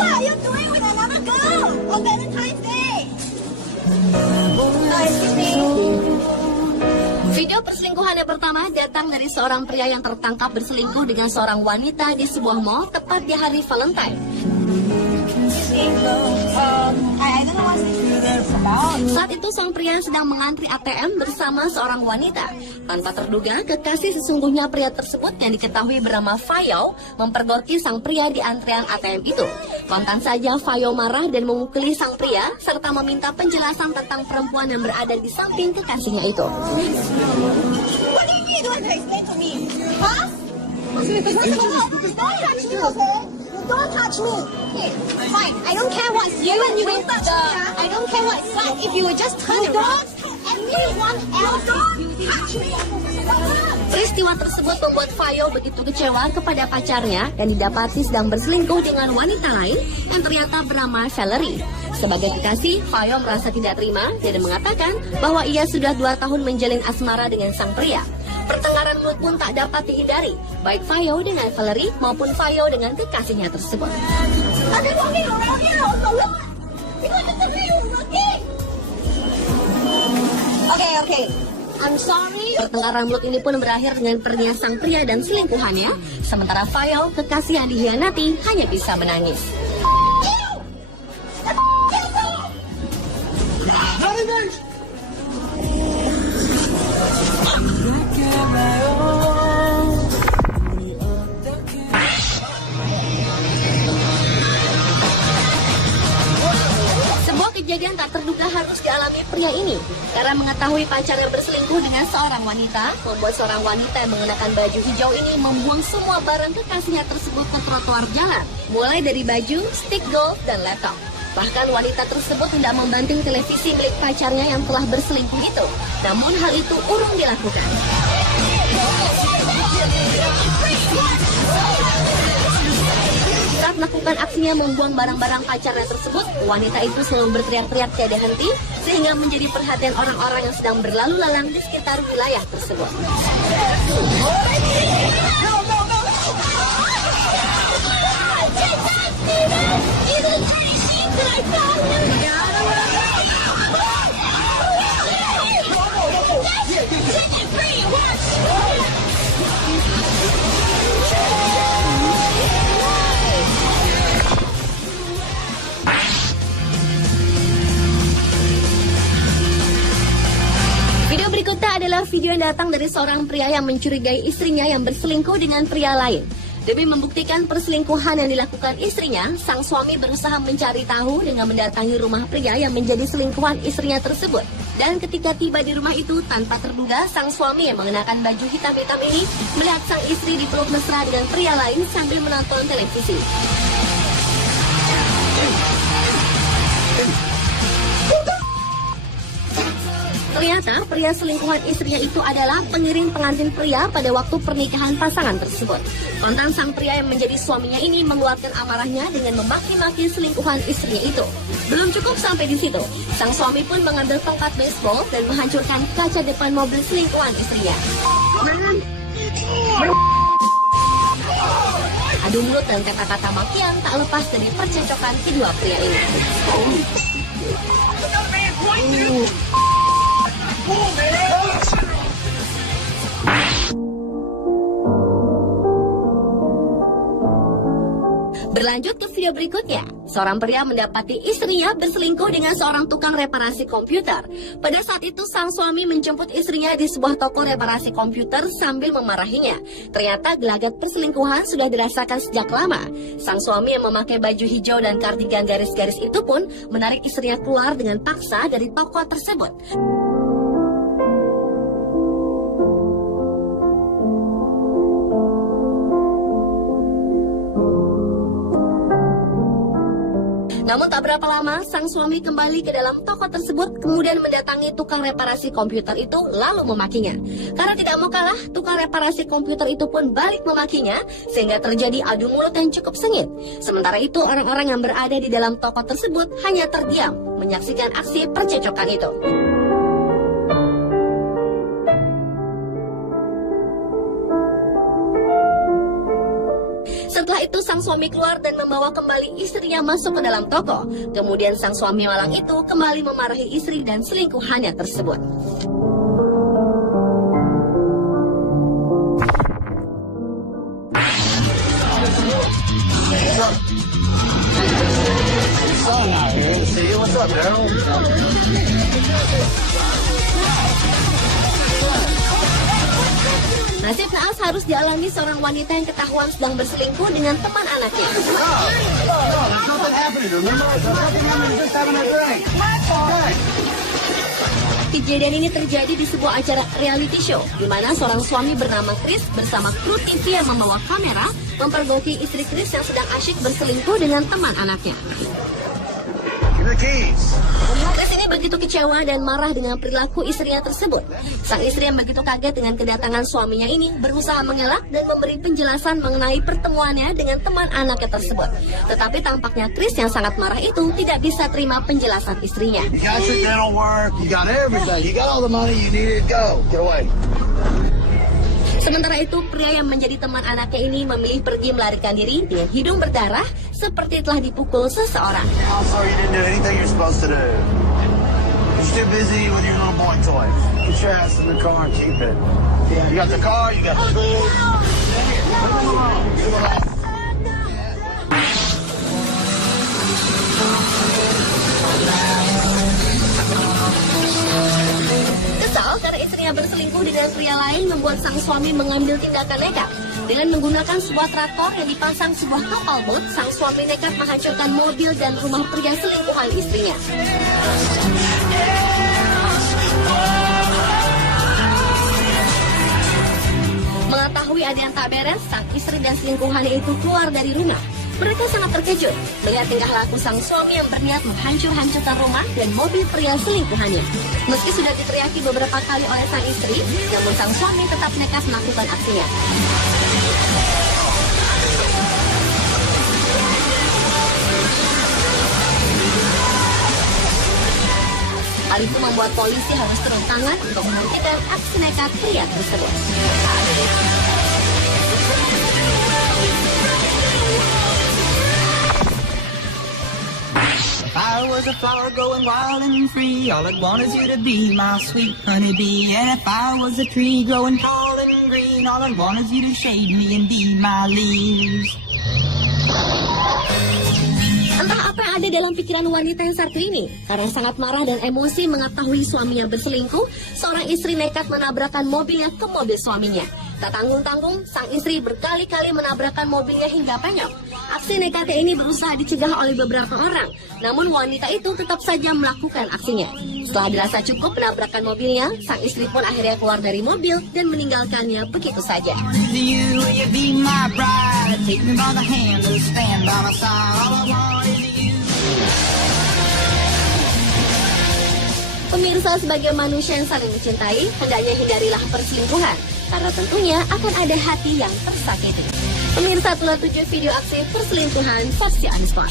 What are you doing with another girl on Valentine's Day? Excuse me. Video perselingkuhan yang pertama datang dari seorang pria yang tertangkap berselingkuh dengan seorang wanita di sebuah mall tepat di hari Valentine. I don't know what this is about. Saat itu sang pria sedang mengantri ATM bersama seorang wanita. Tanpa terduga, kekasih sesungguhnya pria tersebut yang diketahui bernama Fayo mempergoki sang pria di antrian ATM itu. Kontan saja Fayo marah dan memukuli sang pria serta meminta penjelasan tentang perempuan yang berada di samping kekasihnya itu. What do you mean you don't want to explain to me? Huh? Don't touch me, okay? You don't touch me. Okay, fine. I don't care what's you and you don't touch me. I don't care what it's like. If you would just turn around, everyone else will touch me. Peristiwa tersebut membuat Fayo begitu kecewa kepada pacarnya dan didapati sedang berselingkuh dengan wanita lain yang ternyata bernama Valerie. Sebagai kekasih, Fayo merasa tidak terima dan mengatakan bahwa ia sudah 2 tahun menjalin asmara dengan sang pria. Pertengkaran mulut pun tak dapat dihindari, baik Fayo dengan Valerie maupun Fayo dengan kekasihnya tersebut. I've been walking around here all so long. Because it's the way you're working. Okay. I'm sorry. Pertengkaran mulut ini pun berakhir dengan perginya sang pria dan selingkuhannya, sementara Fayo, kekasih yang dihianati, hanya bisa menangis. Kejadian tak terduga harus dialami pria ini karena mengetahui pacarnya berselingkuh dengan seorang wanita, membuat seorang wanita yang mengenakan baju hijau ini membuang semua barang kekasihnya tersebut ke trotoar jalan, mulai dari baju, stick golf, dan laptop. Bahkan wanita tersebut tidak membanting televisi milik pacarnya yang telah berselingkuh itu. Namun hal itu urung dilakukan. Saat melakukan aksinya membuang barang-barang pacarnya tersebut, wanita itu selalu berteriak-teriak tiada henti sehingga menjadi perhatian orang-orang yang sedang berlalu lalang di sekitar wilayah tersebut. Video berikutnya adalah video yang datang dari seorang pria yang mencurigai istrinya yang berselingkuh dengan pria lain. Demi membuktikan perselingkuhan yang dilakukan istrinya, sang suami berusaha mencari tahu dengan mendatangi rumah pria yang menjadi selingkuhan istrinya tersebut. Dan ketika tiba di rumah itu, tanpa terduga, sang suami yang mengenakan baju hitam-hitam ini melihat sang istri dipeluk mesra dengan pria lain sambil menonton televisi. Ternyata pria selingkuhan istrinya itu adalah pengiring pengantin pria pada waktu pernikahan pasangan tersebut. Kontan sang pria yang menjadi suaminya ini mengeluarkan amarahnya dengan memaki-maki selingkuhan istrinya itu. Belum cukup sampai di situ, sang suami pun mengambil tongkat baseball dan menghancurkan kaca depan mobil selingkuhan istrinya. Adu mulut dan kata-kata makian tak lepas dari percecokan kedua pria ini. Berlanjut ke video berikutnya, seorang pria mendapati istrinya berselingkuh dengan seorang tukang reparasi komputer. Pada saat itu sang suami menjemput istrinya di sebuah toko reparasi komputer sambil memarahinya. Ternyata gelagat perselingkuhan sudah dirasakan sejak lama. Sang suami yang memakai baju hijau dan kardigan garis-garis itu pun menarik istrinya keluar dengan paksa dari toko tersebut. Namun tak berapa lama, sang suami kembali ke dalam toko tersebut, kemudian mendatangi tukang reparasi komputer itu lalu memakinya. Karena tidak mau kalah, tukang reparasi komputer itu pun balik memakinya, sehingga terjadi adu mulut yang cukup sengit. Sementara itu, orang-orang yang berada di dalam toko tersebut hanya terdiam, menyaksikan aksi percecokan itu. Setelah itu sang suami keluar dan membawa kembali istrinya masuk ke dalam toko. Kemudian sang suami malang itu kembali memarahi istri dan selingkuhannya tersebut. Nasib naas harus dialami seorang wanita yang ketahuan sedang berselingkuh dengan teman anaknya. Kejadian ini terjadi di sebuah acara reality show, di mana seorang suami bernama Chris bersama kru TV yang membawa kamera mempergoki istri Chris yang sedang asyik berselingkuh dengan teman anaknya. Chris ini begitu kecewa dan marah dengan perilaku istrinya tersebut. Sang istri yang begitu kaget dengan kedatangan suaminya ini berusaha mengelak dan memberi penjelasan mengenai pertemuannya dengan teman anaknya tersebut. Tetapi tampaknya Chris yang sangat marah itu tidak bisa terima penjelasan istrinya. Sementara itu, pria yang menjadi teman anaknya ini memilih pergi melarikan diri dengan hidung berdarah seperti telah dipukul seseorang. Kesal karena istrinya berselingkuh dengan pria lain membuat sang suami mengambil tindakan nekat. Dengan menggunakan sebuah traktor yang dipasang sebuah kapal bot, sang suami nekat menghancurkan mobil dan rumah pria selingkuhan istrinya. Mengetahui ada yang tak beres, sang istri dan selingkuhannya itu keluar dari rumah. Mereka sangat terkejut melihat tingkah laku sang suami yang berniat menghancur-hancurkan rumah dan mobil pria selingkuhannya. Meski sudah diteriaki beberapa kali oleh sang istri, namun sang suami tetap nekat melakukan aksinya. Hal itu membuat polisi harus turun tangan untuk menghentikan aksi nekat pria tersebut. If I was a flower growing wild and free, all I'd want is you to be my sweet honeybee. And if I was a tree growing tall and green, all I'd want is you to shade me and be my leaves. Entah apa yang ada dalam pikiran wanita yang satu ini. Karena sangat marah dan emosi mengetahui suaminya berselingkuh, seorang istri nekat menabrakkan mobilnya ke mobil suaminya. Tak tanggung-tanggung, sang istri berkali-kali menabrakkan mobilnya hingga penyok. Aksi nekatnya ini berusaha dicegah oleh beberapa orang, namun wanita itu tetap saja melakukan aksinya. Setelah dirasa cukup menabrakkan mobilnya, sang istri pun akhirnya keluar dari mobil dan meninggalkannya begitu saja. You, will you be my bride? Take me by the hand and stand by my side. All I want is you. Pemirsa, sebagai manusia yang saling mencintai, hendaknya hindarilah perselingkuhan, karena tentunya akan ada hati yang tersakiti. Pemirsa, telah 7 video aksi perselingkuhan versi Unspot.